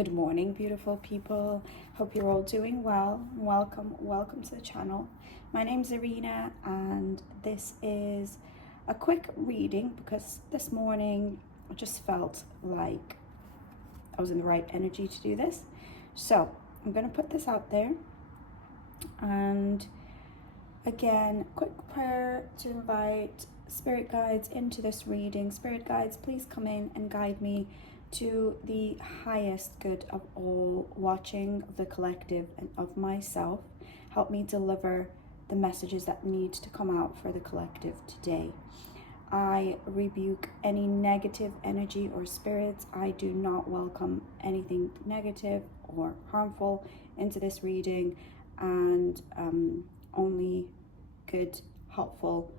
Good morning, beautiful people. Hope you're all doing well. Welcome to the channel. My name's Irina, and this is a quick reading because this morning I just felt like I was in the right energy to do this. So I'm going to put this out there. And again, quick prayer to invite spirit guides into this reading. Spirit guides, please come in and guide me to the highest good of all, watching the collective and of myself. Help me deliver the messages that need to come out for the collective today. I rebuke any negative energy or spirits. I do not welcome anything negative or harmful into this reading, and only good, helpful,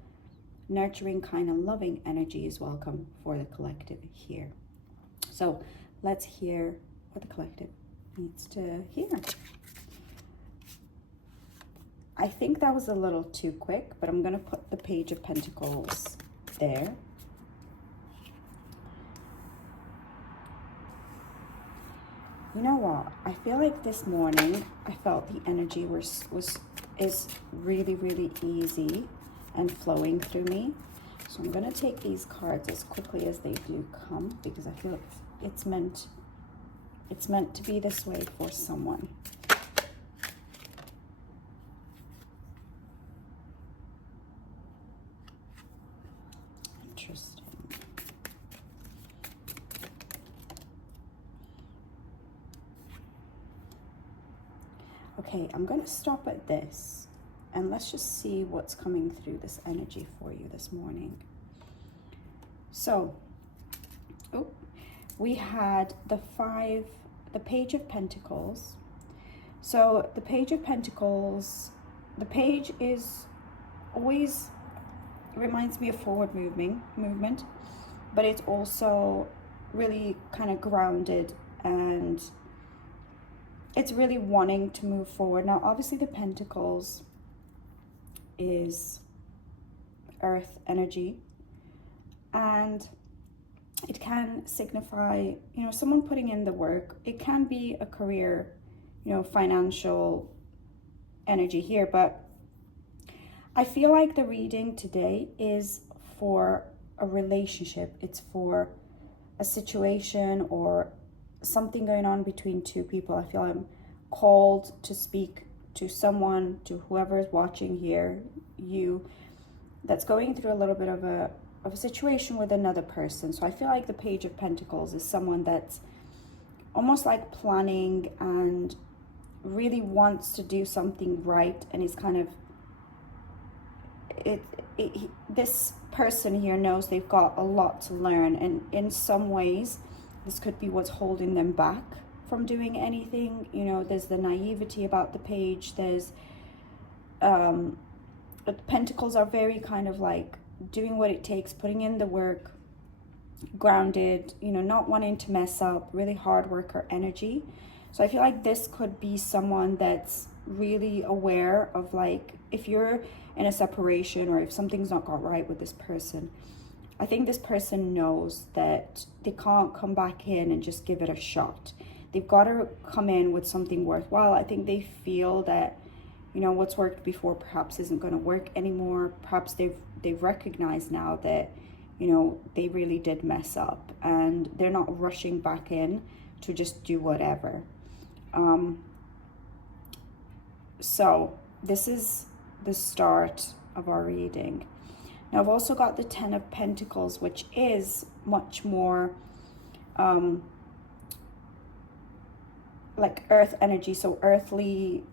nurturing, kind and loving energy is welcome for the collective here. So let's hear what the collective needs to hear. I think that was a little too quick, but I'm going to put the Page of Pentacles there. You know what? I feel like this morning I felt the energy is really easy and flowing through me. So I'm going to take these cards as quickly as they do come, because I feel it's meant to be this way for someone. Interesting. Okay, I'm going to stop at this. And let's just see what's coming through this energy for you this morning. So, we had the Page of Pentacles. So the Page of Pentacles, the page is always, reminds me of forward movement, but it's also really kind of grounded, and it's really wanting to move forward. Now, obviously the Pentacles is earth energy, and it can signify, someone putting in the work. It can be a career, financial energy here, but I feel like the reading today is for a relationship. It's for a situation or something going on between two people. I feel I'm called to speak to someone, to whoever is watching here, you, that's going through a little bit of a situation with another person. So I feel like the Page of Pentacles is someone that's almost like planning and really wants to do something right, and is kind of this person here knows they've got a lot to learn, and in some ways this could be what's holding them back from doing anything. There's the naivety about the page. There's the Pentacles are very kind of like doing what it takes, putting in the work, grounded, not wanting to mess up, really hard worker energy. So I feel like this could be someone that's really aware of, like, if you're in a separation or if something's not got right with this person, I think this person knows that they can't come back in and just give it a shot. They've got to come in with something worthwhile. I think they feel that, what's worked before perhaps isn't going to work anymore. Perhaps they've recognized now that, they really did mess up, and they're not rushing back in to just do whatever. So this is the start of our reading. Now I've also got the Ten of Pentacles, which is much more like earth energy, so earthly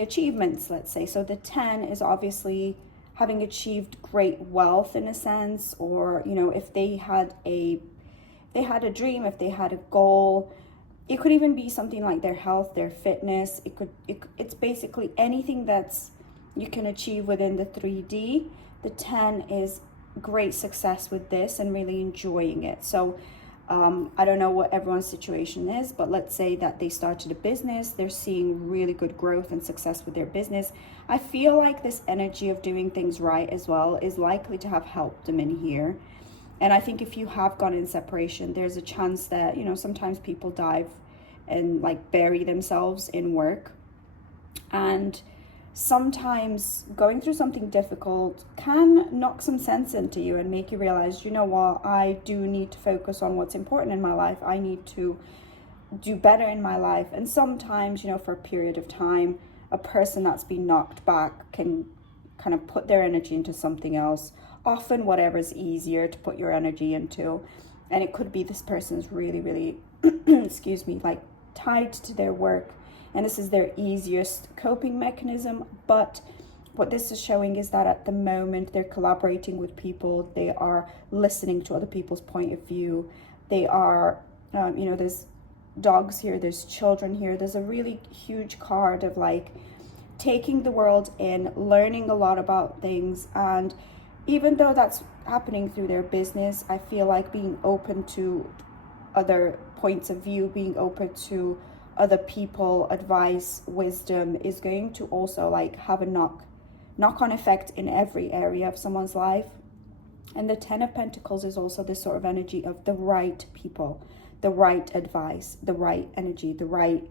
achievements, let's say. So the 10 is obviously having achieved great wealth in a sense, or if they had a dream, if they had a goal. It could even be something like their health, their fitness. It's basically anything that's you can achieve within the 3D. The 10 is great success with this and really enjoying it. So I don't know what everyone's situation is, but let's say that they started a business, they're seeing really good growth and success with their business. I feel like this energy of doing things right as well is likely to have helped them in here. And I think if you have gone in separation, there's a chance that, you know, sometimes people dive and like bury themselves in work. And sometimes going through something difficult can knock some sense into you and make you realize, you know what, I do need to focus on what's important in my life. I need to do better in my life. And sometimes, you know, for a period of time, a person that's been knocked back can kind of put their energy into something else, often whatever's easier to put your energy into. And it could be this person's really, really, excuse me, like tied to their work, and this is their easiest coping mechanism. But what this is showing is that at the moment they're collaborating with people, they are listening to other people's point of view, they are, you know, there's dogs here, there's children here, there's a really huge card of like taking the world in, learning a lot about things. And even though that's happening through their business, I feel like being open to other points of view, being open to other people, advice, wisdom is going to also like have a knock-on effect in every area of someone's life. And the Ten of Pentacles is also this sort of energy of the right people, the right advice, the right energy, the right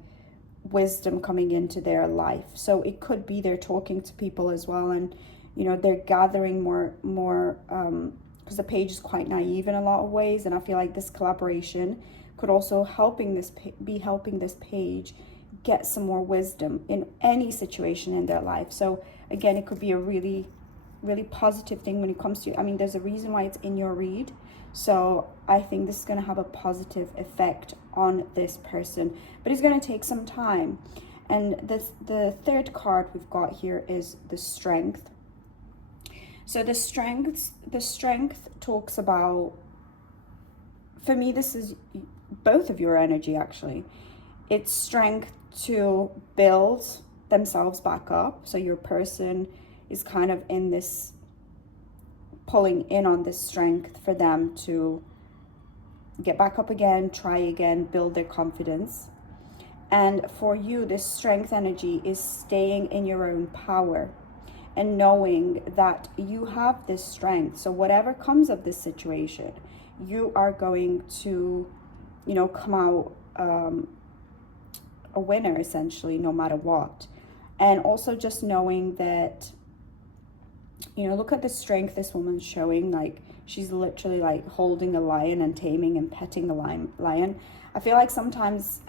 wisdom coming into their life. So it could be they're talking to people as well, and you know, they're gathering more because the page is quite naive in a lot of ways. And I feel like this collaboration could also be helping this page get some more wisdom in any situation in their life. So again, it could be a really, really positive thing when it comes to, I mean, there's a reason why it's in your read. So I think this is going to have a positive effect on this person, but it's going to take some time. And the third card we've got here is the Strength. So the strength talks about, for me, this is both of your energy actually. It's strength to build themselves back up. So your person is kind of in this, pulling in on this strength for them to get back up again, try again, build their confidence. And for you, this strength energy is staying in your own power and knowing that you have this strength. So whatever comes of this situation, you are going to, you know, come out a winner essentially, no matter what. And also just knowing that, you know, look at the strength this woman's showing. Like she's literally like holding a lion and taming and petting the lion. I feel like sometimes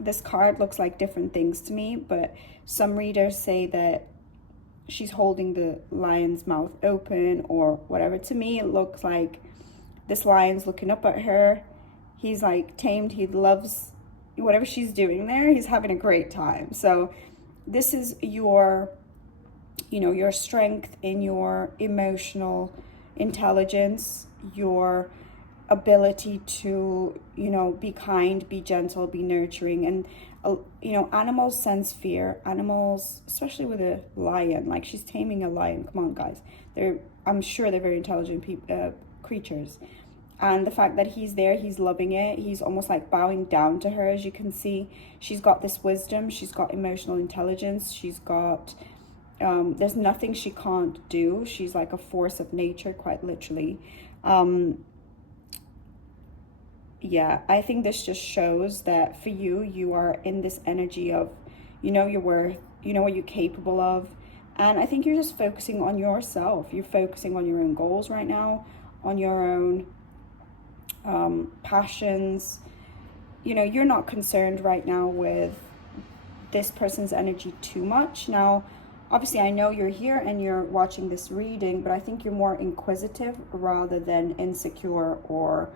this card looks like different things to me, but some readers say that she's holding the lion's mouth open or whatever. To me, it looks like this lion's looking up at her. He's like tamed. He loves whatever she's doing there. He's having a great time. So this is your, you know, your strength in your emotional intelligence, your ability to, you know, be kind, be gentle, be nurturing. And you know, animals sense fear. Animals, especially with a lion, like she's taming a lion. Come on, guys. I'm sure they're very intelligent creatures. And the fact that he's there, he's loving it. He's almost like bowing down to her, as you can see. She's got this wisdom. She's got emotional intelligence. She's got, there's nothing she can't do. She's like a force of nature, quite literally. Yeah, I think this just shows that for you, you are in this energy of, you know your worth, you know what you're capable of. And I think you're just focusing on yourself. You're focusing on your own goals right now, on your own passions. You know, you're not concerned right now with this person's energy too much. Now, obviously, I know you're here and you're watching this reading, but I think you're more inquisitive rather than insecure or,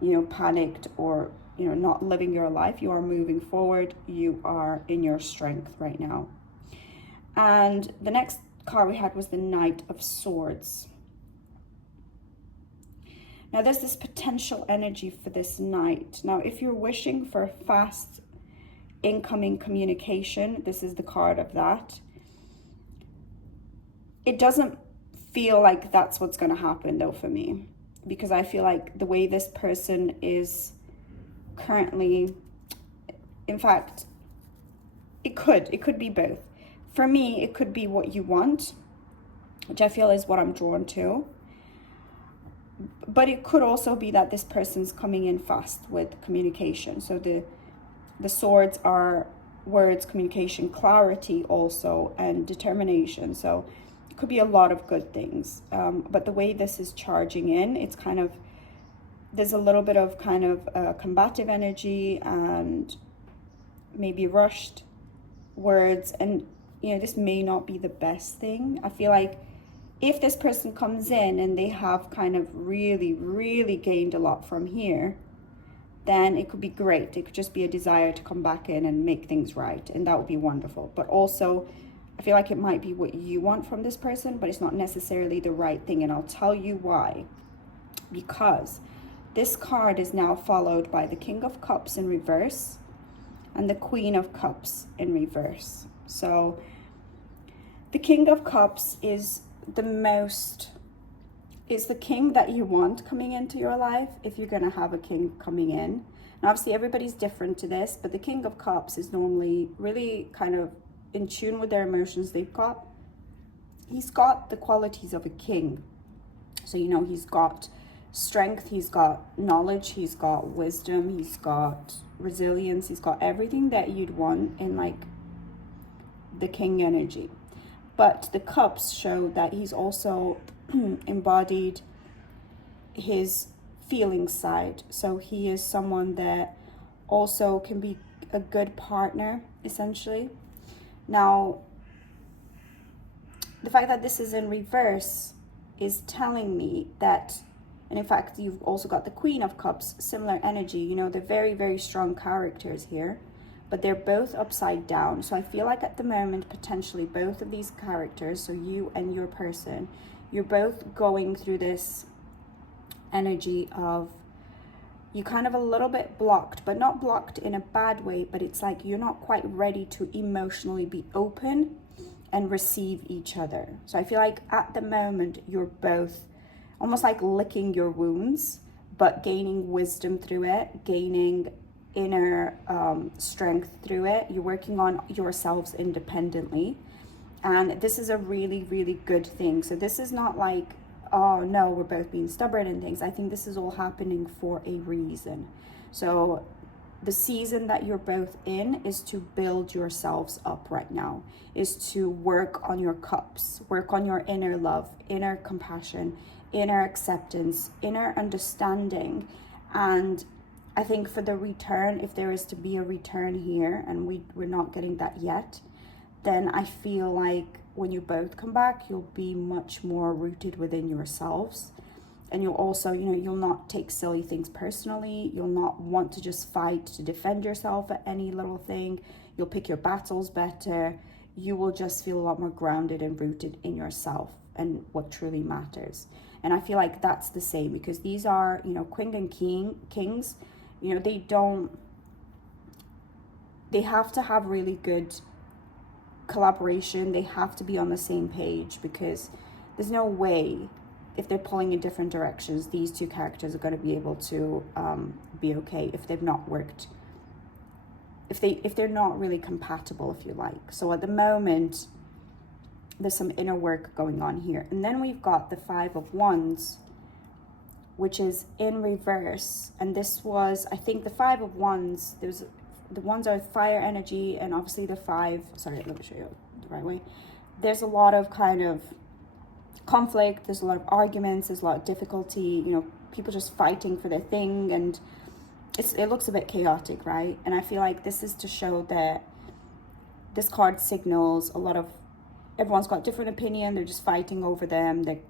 you know, panicked or, you know, not living your life. You are moving forward. You are in your strength right now. And the next card we had was the Knight of Swords. Now, there's this potential energy for this knight. Now, if you're wishing for a fast incoming communication, this is the card of that. It doesn't feel like that's what's going to happen, though, for me. Because I feel like the way this person is currently, in fact, it could be both. For me, it could be what you want, which I feel is what I'm drawn to. but it could also be that this person's coming in fast with communication. So the swords are words, communication, clarity also, and determination. So it could be a lot of good things. But the way this is charging in, it's kind of, there's a little bit of kind of combative energy and maybe rushed words. And, you know, this may not be the best thing. I feel like if this person comes in and they have kind of really, really gained a lot from here, then it could be great. It could just be a desire to come back in and make things right. And that would be wonderful. But also, I feel like it might be what you want from this person, but it's not necessarily the right thing. And I'll tell you why. Because this card is now followed by the King of Cups in reverse and the Queen of Cups in reverse. So the King of Cups is the king that you want coming into your life if you're going to have a king coming in. And obviously everybody's different to this, but the King of Cups is normally really kind of in tune with their emotions. He's got the qualities of a king. So, you know, he's got strength, he's got knowledge, he's got wisdom, he's got resilience, he's got everything that you'd want in like the king energy. But the cups show that he's also embodied his feelings side. So he is someone that also can be a good partner, essentially. Now, the fact that this is in reverse is telling me that, and in fact, you've also got the Queen of Cups, similar energy. You know, they're very, very strong characters here, but they're both upside down. So I feel like at the moment, potentially both of these characters, so you and your person, you're both going through this energy of you kind of a little bit blocked, but not blocked in a bad way, but it's like you're not quite ready to emotionally be open and receive each other. So I feel like at the moment, you're both almost like licking your wounds, but gaining wisdom through it, gaining inner strength through it. You're working on yourselves independently, and this is a really, really good thing. So this is not like, oh no, we're both being stubborn and things. I think this is all happening for a reason. So the season that you're both in is to build yourselves up right now, is to work on your cups, work on your inner love, inner compassion, inner acceptance, inner understanding. And I think for the return, if there is to be a return here, and we're not getting that yet, then I feel like when you both come back, you'll be much more rooted within yourselves. And you'll also, you know, you'll not take silly things personally. You'll not want to just fight to defend yourself at any little thing. You'll pick your battles better. You will just feel a lot more grounded and rooted in yourself and what truly matters. And I feel like that's the same, because these are, you know, queen and kings, you know, they have to have really good collaboration. They have to be on the same page, because there's no way, if they're pulling in different directions, these two characters are going to be able to be okay if they've not worked, if they're not really compatible, if you like. So at the moment, there's some inner work going on here. And then we've got the Five of Wands, which is in reverse. And this was, I think the Five of Wands, the wands are fire energy, and obviously the five, sorry, let me show you the right way. There's a lot of kind of conflict, there's a lot of arguments, there's a lot of difficulty, you know, people just fighting for their thing, and it looks a bit chaotic, right? And I feel like this is to show that this card signals a lot of, everyone's got different opinion, they're just fighting over them, they're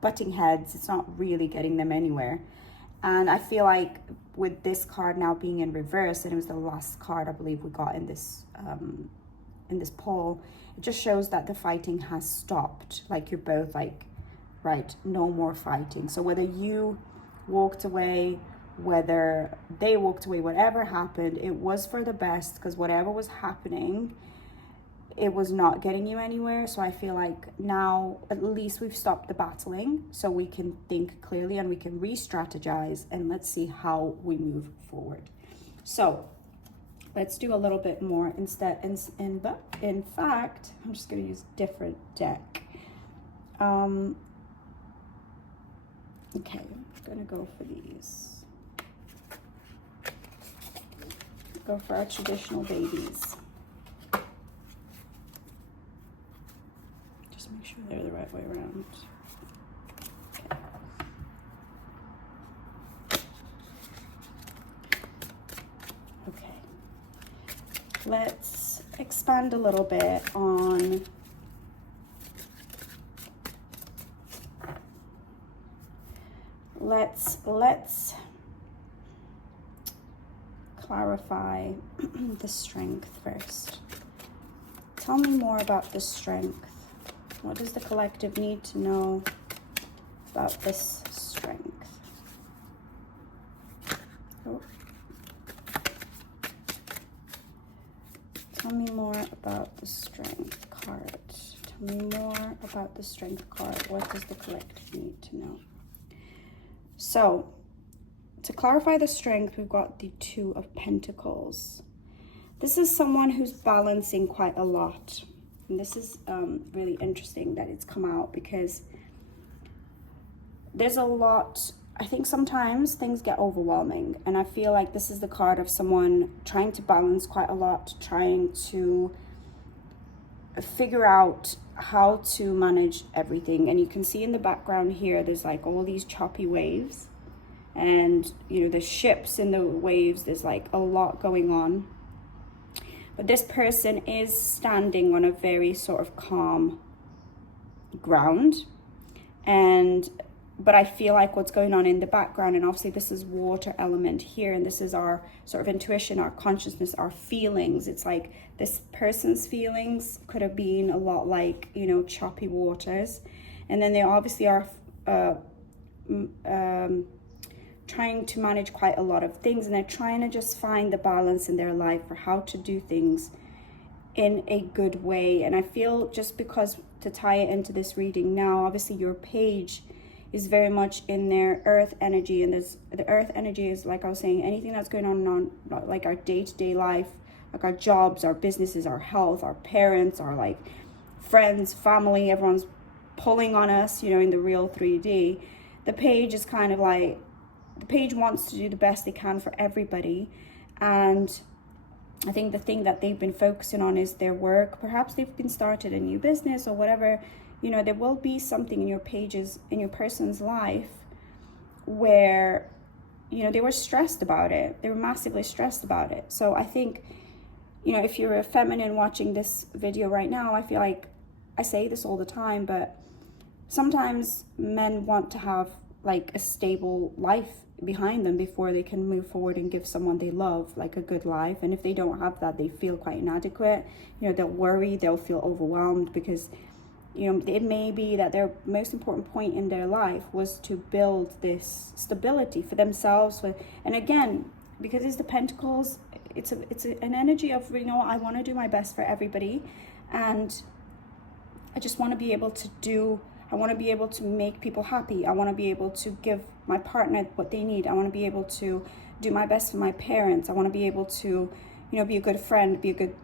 butting heads, it's not really getting them anywhere. And I feel like with this card now being in reverse, and it was the last card I believe we got in this poll, it just shows that the fighting has stopped. Like you're both like, right, no more fighting. So whether you walked away, whether they walked away, whatever happened, it was for the best, because whatever was happening, it was not getting you anywhere. So I feel like now at least we've stopped the battling, so we can think clearly and we can re-strategize, and let's see how we move forward. So let's do a little bit more instead. In fact, I'm just going to use different deck. Okay, I'm gonna go for these. Go for our traditional babies. Just make sure they're the right way around. Okay. Let's expand a little bit on let's clarify the strength first. Tell me more about the strength. What does the collective need to know about this strength? Oh. Tell me more about the strength card. Tell me more about the strength card. What does the collective need to know? So, to clarify the strength, we've got the Two of Pentacles. This is someone who's balancing quite a lot. And this is really interesting that it's come out, because there's a lot. I think sometimes things get overwhelming, and I feel like this is the card of someone trying to balance quite a lot, trying to figure out how to manage everything. And you can see in the background here, there's like all these choppy waves, and you know, the ships in the waves, there's like a lot going on. But this person is standing on a very sort of calm ground. But I feel like what's going on in the background, and obviously this is water element here, and this is our sort of intuition, our consciousness, our feelings. It's like this person's feelings could have been a lot like, you know, choppy waters. And then they obviously are trying to manage quite a lot of things, and they're trying to just find the balance in their life for how to do things in a good way. And I feel, just because to tie it into this reading now, obviously your page is very much in their earth energy, and the earth energy is, like I was saying, anything that's going on like our day-to-day life, like our jobs, our businesses, our health, our parents, our like friends, family, everyone's pulling on us, you know, in the real 3D. The page is kind of like, the page wants to do the best they can for everybody. And I think the thing that they've been focusing on is their work. Perhaps they've been started a new business or whatever. You know, there will be something in your pages, in your person's life, where, you know, they were stressed about it. They were massively stressed about it. So I think, you know, if you're a feminine watching this video right now, I feel like, I say this all the time, but sometimes men want to have like a stable life behind them before they can move forward and give someone they love like a good life. And if they don't have that, they feel quite inadequate. You know, they'll worry, they'll feel overwhelmed, because, you know, it may be that their most important point in their life was to build this stability for themselves. And again, because it's the Pentacles, it's an energy of, you know, I want to do my best for everybody, and I just want to be able to do, I want to be able to make people happy. I want to be able to give my partner what they need. I want to be able to do my best for my parents. I want to be able to, you know, be a good friend, be a good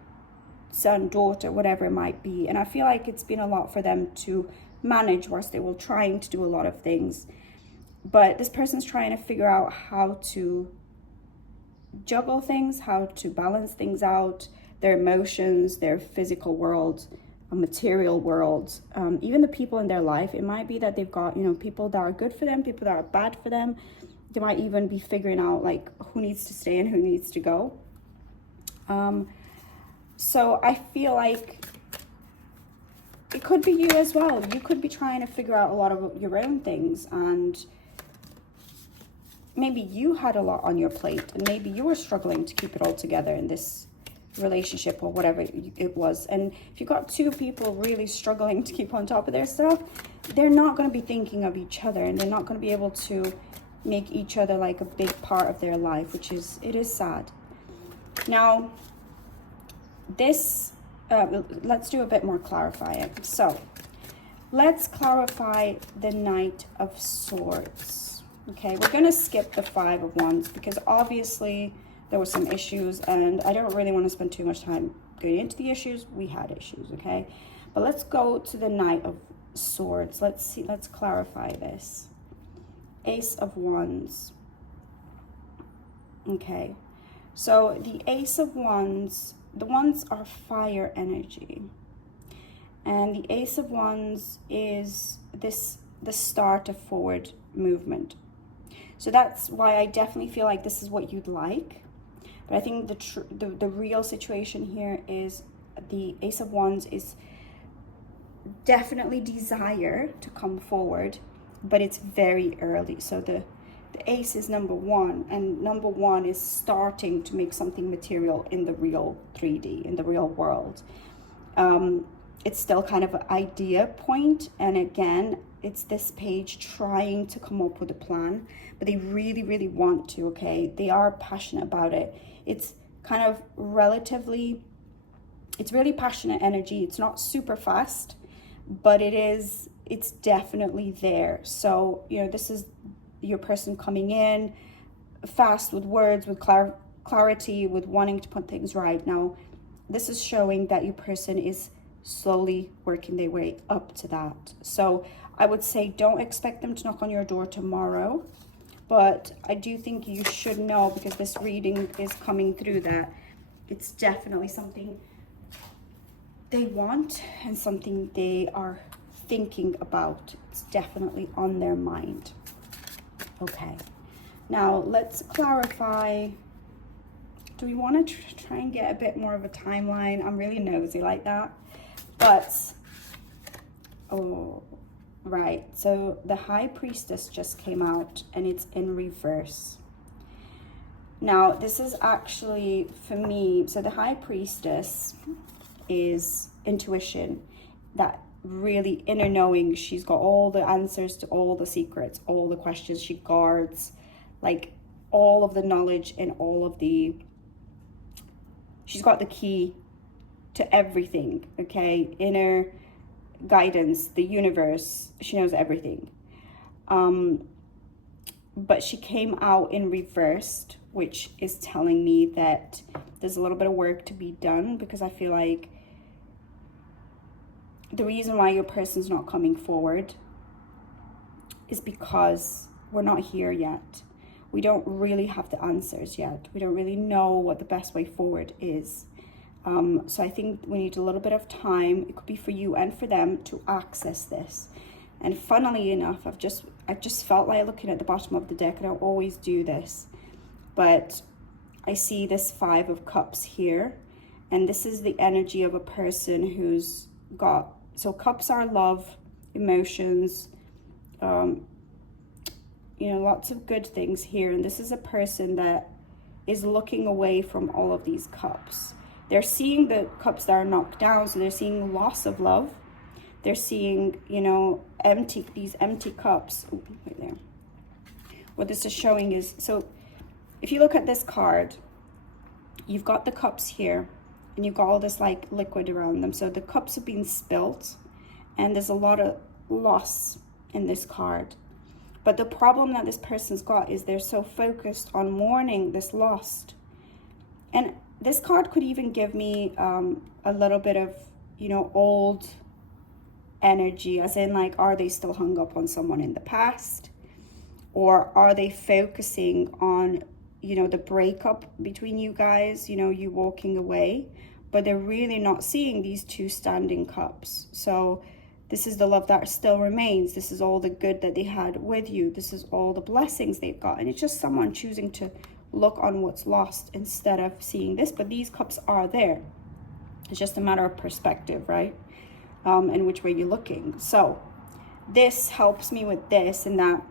son, daughter, whatever it might be. And I feel like it's been a lot for them to manage whilst they were trying to do a lot of things. But this person's trying to figure out how to juggle things, how to balance things out, their emotions, their physical world, a material world, even the people in their life. It might be that they've got, you know, people that are good for them, people that are bad for them. They might even be figuring out like who needs to stay and who needs to go. So I feel like it could be you as well. You could be trying to figure out a lot of your own things, and maybe you had a lot on your plate, and maybe you were struggling to keep it all together in this relationship or whatever it was. And if you've got two people really struggling to keep on top of their stuff, they're not going to be thinking of each other, and they're not going to be able to make each other like a big part of their life, which is, it is sad. Now this let's do a bit more clarifying. So let's clarify the Knight of Swords. Okay, we're going to skip the Five of Wands, because obviously there were some issues, and I don't really want to spend too much time going into the issues. We had issues, okay? But let's go to the Knight of Swords. Let's see, let's clarify this. Ace of Wands. Okay, so the Ace of Wands, the Wands are fire energy. And the Ace of Wands is the start of forward movement. So that's why I definitely feel like this is what you'd like. But I think the real situation here is the Ace of Wands is definitely desire to come forward, but it's very early. So the Ace is number one, and number one is starting to make something material in the real 3D, in the real world. It's still kind of an idea point, and again, it's this page trying to come up with a plan, but they really, really want to, okay? They are passionate about it. It's kind of it's really passionate energy. It's not super fast, but it's definitely there. So, you know, this is your person coming in fast with words, with clarity, with wanting to put things right. Now, this is showing that your person is slowly working their way up to that. So I would say don't expect them to knock on your door tomorrow, but I do think you should know, because this reading is coming through, that it's definitely something they want and something they are thinking about. It's definitely on their mind. Okay, now let's clarify. Do we want to try and get a bit more of a timeline? I'm really nosy like that. But, oh, right. So the High Priestess just came out, and it's in reverse. Now, this is actually, for me, so the High Priestess is intuition, that really inner knowing. She's got all the answers to all the secrets, all the questions. She guards, like, all of the knowledge and all of the, she's got the key to everything, okay? Inner guidance, the universe, she knows everything. But she came out in reversed, which is telling me that there's a little bit of work to be done, because I feel like the reason why your person's not coming forward is because we're not here yet. We don't really have the answers yet. We don't really know what the best way forward is. So I think we need a little bit of time. It could be for you and for them to access this. And funnily enough, I just felt like looking at the bottom of the deck, and I always do this, but I see this 5 of Cups here, and this is the energy of a person who's got, so cups are love, emotions, you know, lots of good things here. And this is a person that is looking away from all of these cups. They're seeing the cups that are knocked down, so they're seeing loss of love. They're seeing, you know, these empty cups. Ooh, right there. What this is showing is, so if you look at this card, you've got the cups here, and you've got all this like liquid around them. So the cups have been spilt, and there's a lot of loss in this card. But the problem that this person's got is they're so focused on mourning this loss. And this card could even give me a little bit of, you know, old energy, as in like, are they still hung up on someone in the past? Or are they focusing on, you know, the breakup between you guys, you know, you walking away, but they're really not seeing these 2 standing cups. So this is the love that still remains. This is all the good that they had with you. This is all the blessings they've got. And it's just someone choosing to look on what's lost instead of seeing this. But these cups are there. It's just a matter of perspective, right? And which way you're looking. So this helps me with this, and that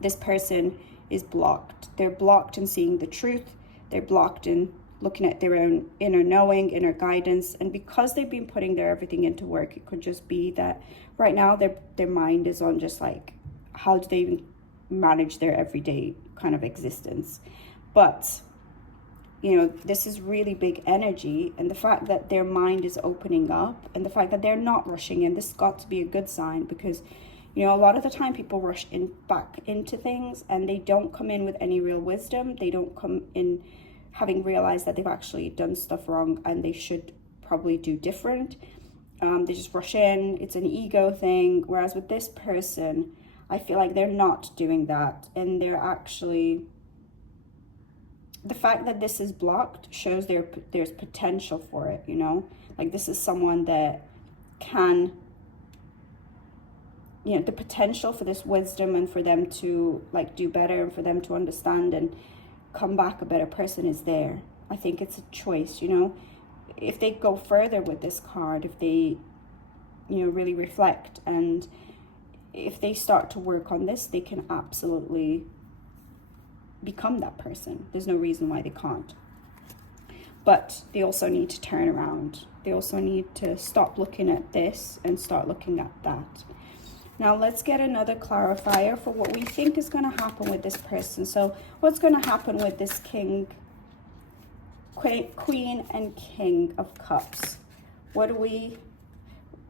this person is blocked. They're blocked in seeing the truth. They're blocked in looking at their own inner knowing, inner guidance. And because they've been putting their everything into work, it could just be that right now their mind is on just like, how do they even manage their everyday kind of existence? But, you know, this is really big energy, and the fact that their mind is opening up, and the fact that they're not rushing in, this got to be a good sign, because, you know, a lot of the time people rush back into things, and they don't come in with any real wisdom. They don't come in having realized that they've actually done stuff wrong and they should probably do different. They just rush in. It's an ego thing. Whereas with this person, I feel like they're not doing that, and they're actually, the fact that this is blocked shows there's potential for it, you know? Like, this is someone that can, you know, the potential for this wisdom and for them to like do better and for them to understand and come back a better person is there. I think it's a choice, you know? If they go further with this card, if they, you know, really reflect, and if they start to work on this, they can absolutely become that person. There's no reason why they can't. But they also need to turn around. They also need to stop looking at this and start looking at that. Now let's get another clarifier for what we think is going to happen with this person. So what's going to happen with this Queen and King of Cups? What do we...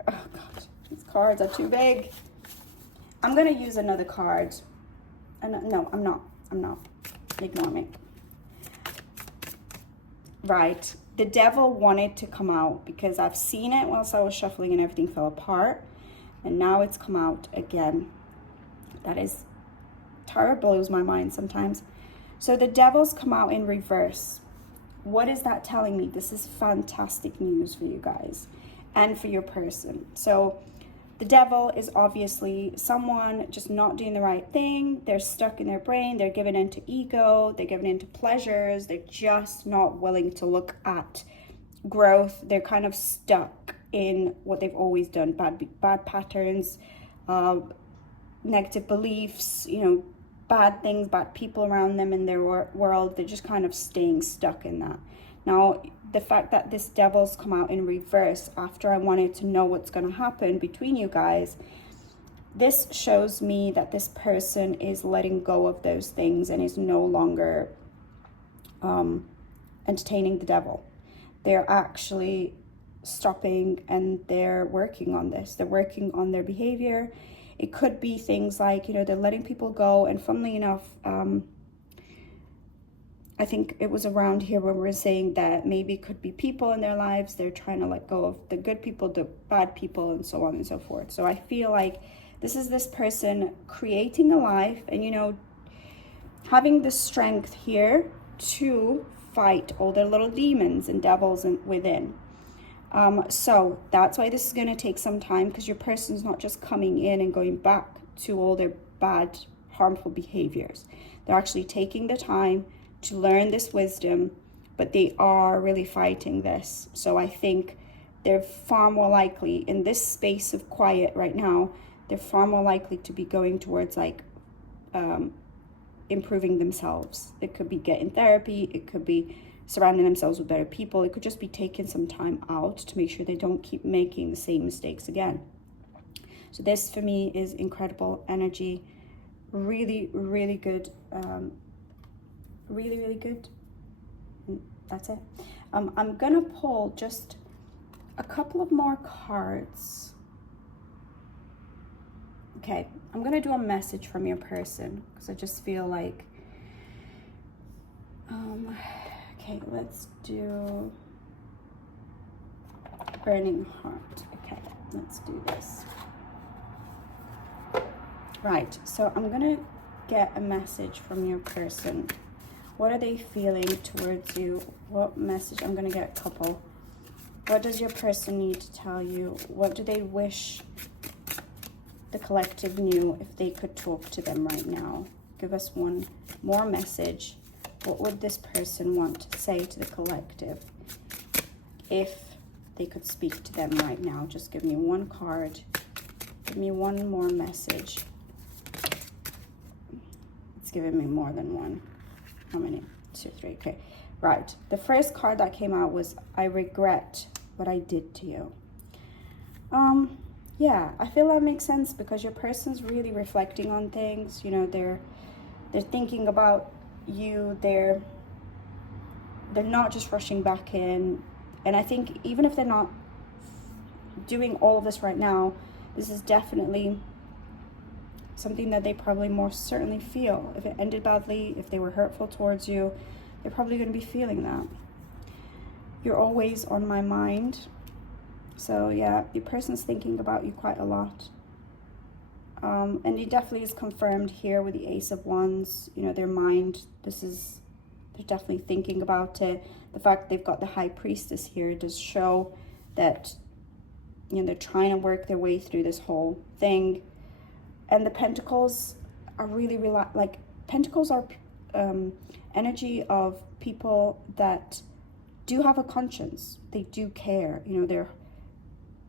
Oh God, these cards are too big. I'm going to use another card. No, I'm not. Ignore me. Right. The Devil wanted to come out because I've seen it whilst I was shuffling and everything fell apart. And now it's come out again. That is, tarot blows my mind sometimes. So the Devil's come out in reverse. What is that telling me? This is fantastic news for you guys and for your person. So the Devil is obviously someone just not doing the right thing. They're stuck in their brain. They're given into ego. They're given into pleasures. They're just not willing to look at growth. They're kind of stuck in what they've always done. Bad patterns, negative beliefs, you know, bad things, bad people around them in their world. They're just kind of staying stuck in that. Now, the fact that this Devil's come out in reverse after I wanted to know what's going to happen between you guys, this shows me that this person is letting go of those things and is no longer entertaining the Devil. They're actually stopping and they're working on this. They're working on their behavior. It could be things like, you know, they're letting people go. And funnily enough, I think it was around here where we're saying that maybe it could be people in their lives. They're trying to let go of the good people, the bad people, and so on and so forth. So I feel like this is this person creating a life and, you know, having the strength here to fight all their little demons and devils within. So that's why this is going to take some time, because your person's not just coming in and going back to all their bad, harmful behaviors. They're actually taking the time to learn this wisdom, but they are really fighting this. So I think they're far more likely in this space of quiet right now, they're far more likely to be going towards like improving themselves. It could be getting therapy, it could be surrounding themselves with better people, it could just be taking some time out to make sure they don't keep making the same mistakes again. So this for me is incredible energy, really, really good. Really, really good. That's it. I'm gonna pull just a couple of more cards. Okay, I'm gonna do a message from your person because I just feel like okay, let's do Burning Heart. Okay, let's do this. Right, so I'm gonna get a message from your person. What are they feeling towards you? What message? I'm going to get a couple. What does your person need to tell you? What do they wish the collective knew if they could talk to them right now? Give us one more message. What would this person want to say to the collective if they could speak to them right now? Just give me one card. Give me one more message. It's giving me more than one. How many? 2, 3. Okay, right. The first card that came out was I regret what I did to you. Yeah, I feel that makes sense because your person's really reflecting on things. You know, they're thinking about you. They're not just rushing back in. And I think even if they're not doing all of this right now, this is definitely something that they probably more certainly feel. If it ended badly, if they were hurtful towards you, they're probably going to be feeling that. You're always on my mind. So yeah, your person's thinking about you quite a lot. And it definitely is confirmed here with the Ace of Wands. You know, their mind, they're definitely thinking about it. The fact that they've got the High Priestess here does show that, you know, they're trying to work their way through this whole thing. And the Pentacles are really like, Pentacles are energy of people that do have a conscience. They do care. You know,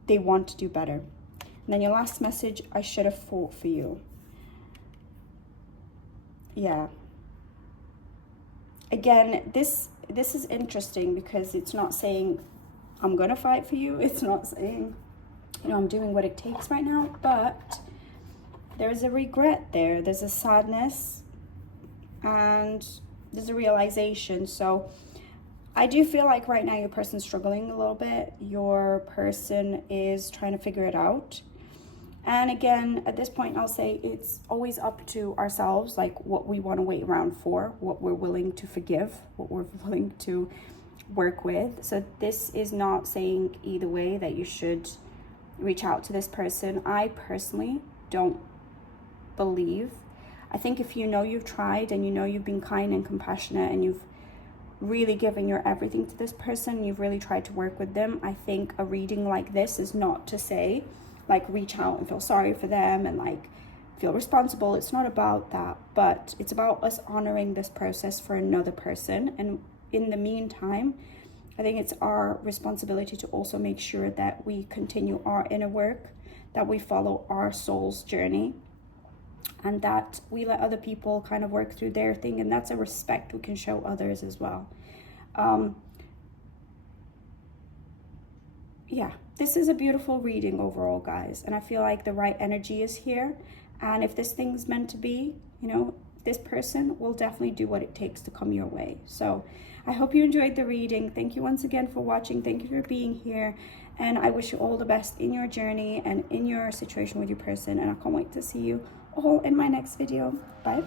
they want to do better. And then your last message, I should have fought for you. Yeah. Again, this is interesting because it's not saying I'm gonna fight for you. It's not saying, you know, I'm doing what it takes right now, but there's a regret there. There's a sadness and there's a realization. So I do feel like right now your person's struggling a little bit. Your person is trying to figure it out. And again, at this point, I'll say it's always up to ourselves, like what we want to wait around for, what we're willing to forgive, what we're willing to work with. So this is not saying either way that you should reach out to this person. I personally don't believe. I think if you know you've tried and you know you've been kind and compassionate and you've really given your everything to this person, you've really tried to work with them, I think a reading like this is not to say, like, reach out and feel sorry for them and like feel responsible. It's not about that, but it's about us honoring this process for another person. And in the meantime, I think it's our responsibility to also make sure that we continue our inner work, that we follow our soul's journey, and that we let other people kind of work through their thing. And that's a respect we can show others as well. Yeah, this is a beautiful reading overall, guys. And I feel like the right energy is here. And if this thing's meant to be, you know, this person will definitely do what it takes to come your way. So I hope you enjoyed the reading. Thank you once again for watching. Thank you for being here. And I wish you all the best in your journey and in your situation with your person. And I can't wait to see you all in my next video. Bye.